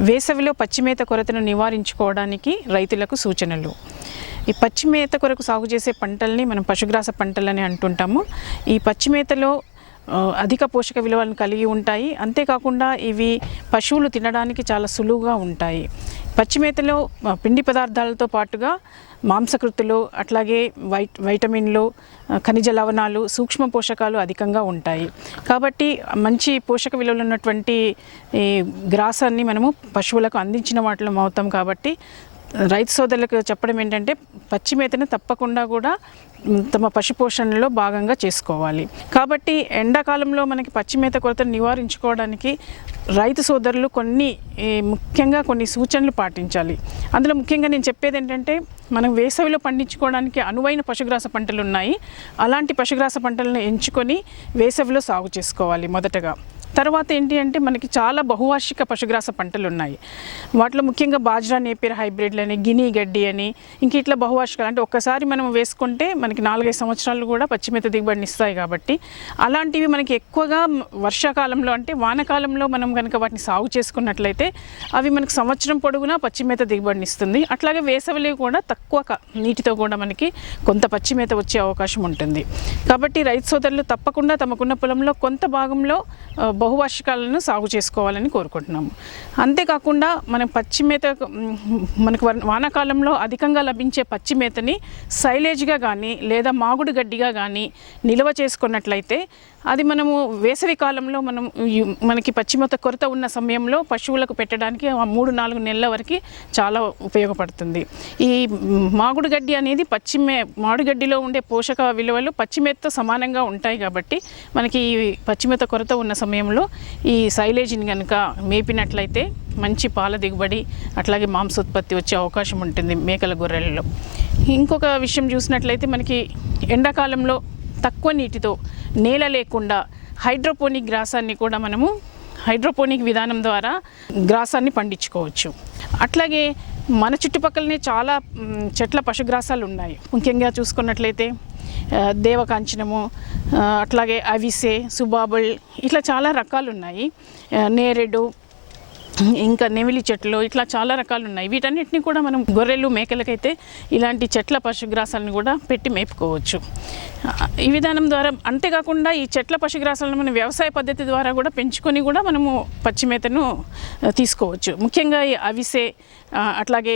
వేసవిలో పచ్చిమేత కొరతను నివారించుకోవడానికి రైతులకు సూచనలు. ఈ పచ్చిమేత కొరకు సాగు చేసే పంటల్ని మనం పశుగ్రాస పంటలని అంటుంటాము. ఈ పచ్చిమేతలో అధిక పోషక విలువలను కలిగి ఉంటాయి. అంతేకాకుండా ఇవి పశువులు తినడానికి చాలా సులువుగా ఉంటాయి. పచ్చిమేతలో పిండి పదార్థాలతో పాటుగా మాంసకృతులు అట్లాగే వైట్ వైటమిన్లు ఖనిజ లవణాలు సూక్ష్మ పోషకాలు అధికంగా ఉంటాయి. కాబట్టి మంచి పోషక విలువలు ఉన్నటువంటి ఈ గ్రాసాన్ని మనము పశువులకు అందించిన వాటిలో అవుతాం కాబట్టి రైతు సోదరులకు చెప్పడం ఏంటంటే పచ్చి మేతను తప్పకుండా కూడా తమ పశు పోషణలో భాగంగా చేసుకోవాలి. కాబట్టి ఎండాకాలంలో మనకి పచ్చి మేత కొరతను నివారించుకోవడానికి రైతు సోదరులు కొన్ని ముఖ్యంగా కొన్ని సూచనలు పాటించాలి. అందులో ముఖ్యంగా నేను చెప్పేది ఏంటంటే మనం వేసవిలో పండించుకోవడానికి అనువైన పశుగ్రాస పంటలు ఉన్నాయి. అలాంటి పశుగ్రాస పంటలను ఎంచుకొని వేసవిలో సాగు చేసుకోవాలి మొదటగా. తర్వాత ఏంటి అంటే మనకి చాలా బహువార్షిక పశుగ్రాస పంటలు ఉన్నాయి. వాటిలో ముఖ్యంగా బాజ్రా నేపేర్ హైబ్రిడ్లు అని గిని గడ్డి అని ఇంక ఇట్లా బహువార్షికాలు అంటే ఒక్కసారి మనం వేసుకుంటే మనకి నాలుగైదు సంవత్సరాలు కూడా పచ్చిమిత దిగుబడిని ఇస్తాయి కాబట్టి అలాంటివి మనకి ఎక్కువగా వర్షాకాలంలో అంటే వానకాలంలో మనం కనుక వాటిని సాగు చేసుకున్నట్లయితే అవి మనకు సంవత్సరం పొడుగునా పచ్చిమేత దిగుబడిని ఇస్తుంది. అట్లాగే వేసవిలో కూడా తక్కువ క- నీటితో కూడా మనకి కొంత పచ్చిమేత వచ్చే అవకాశం ఉంటుంది. కాబట్టి రైతు సోదరులు తప్పకుండా తమకున్న పొలంలో కొంత భాగంలో బహువార్షికాలను సాగు చేసుకోవాలని కోరుకుంటున్నాము. అంతేకాకుండా మనం పచ్చి మేత మనకు వానాకాలంలో అధికంగా లభించే పచ్చి మేతని సైలేజ్గా కానీ లేదా మాగుడు గడ్డిగా కానీ నిల్వ చేసుకున్నట్లయితే అది మనము వేసవి కాలంలో మనం మనకి పచ్చిమేత కొరత ఉన్న సమయంలో పశువులకు పెట్టడానికి ఆ మూడు నాలుగు నెలల వరకు చాలా ఉపయోగపడుతుంది. ఈ మాగుడు గడ్డి అనేది పచ్చిమే మాడుగడ్డిలో ఉండే పోషక విలువలు పచ్చిమేతతో సమానంగా ఉంటాయి కాబట్టి మనకి ఈ పచ్చిమేత కొరత ఉన్న సమయంలో ఈ సైలేజ్ని కనుక మేపినట్లయితే మంచి పాల దిగుబడి అట్లాగే మాంసోత్పత్తి వచ్చే అవకాశం ఉంటుంది మేకల గొర్రెలలో. ఇంకొక విషయం చూసినట్లయితే మనకి ఎండాకాలంలో తక్కువ నీటితో నేల లేకుండా హైడ్రోపోనిక్ గ్రాసాన్ని కూడా మనము హైడ్రోపోనిక్ విధానం ద్వారా గ్రాసాన్ని పండించుకోవచ్చు. అట్లాగే మన చుట్టుపక్కలనే చాలా చెట్ల పశుగ్రాసాలు ఉన్నాయి. ముఖ్యంగా చూసుకున్నట్లయితే దేవకాంచనము అట్లాగే అవిసె సుబాబుల్ ఇట్లా చాలా రకాలు ఉన్నాయి నేరేడు ఇంకా నెమిలి చెట్లు ఇట్లా చాలా రకాలు ఉన్నాయి. వీటన్నిటిని కూడా మనం గొర్రెలు మేకలకైతే ఇలాంటి చెట్ల పశుగ్రాసాలను కూడా పెట్టి మేపుకోవచ్చు. ఈ విధానం ద్వారా అంతేకాకుండా ఈ చెట్ల పశుగ్రాసాలను మనం వ్యవసాయ పద్ధతి ద్వారా కూడా పెంచుకొని కూడా మనము పచ్చిమేతను మేతను తీసుకోవచ్చు. ముఖ్యంగా ఈ అవిసె అట్లాగే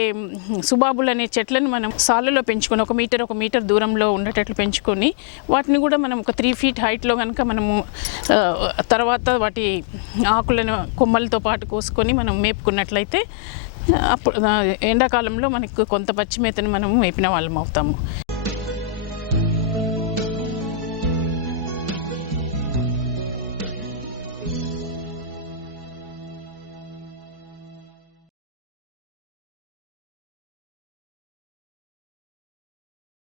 సుబాబులు అనే చెట్లను మనం సాలలో పెంచుకొని ఒక మీటర్ ఒక మీటర్ దూరంలో ఉండేటట్లు పెంచుకొని వాటిని కూడా మనం ఒక త్రీ ఫీట్ హైట్లో కనుక మనము తర్వాత వాటి ఆకులను కొమ్మలతో పాటు కోసుకొని మనం మేపుకున్నట్లయితే అప్పుడు ఎండాకాలంలో మనకు కొంత పచ్చి మేతని మనం మేపిన వాళ్ళం అవుతాము.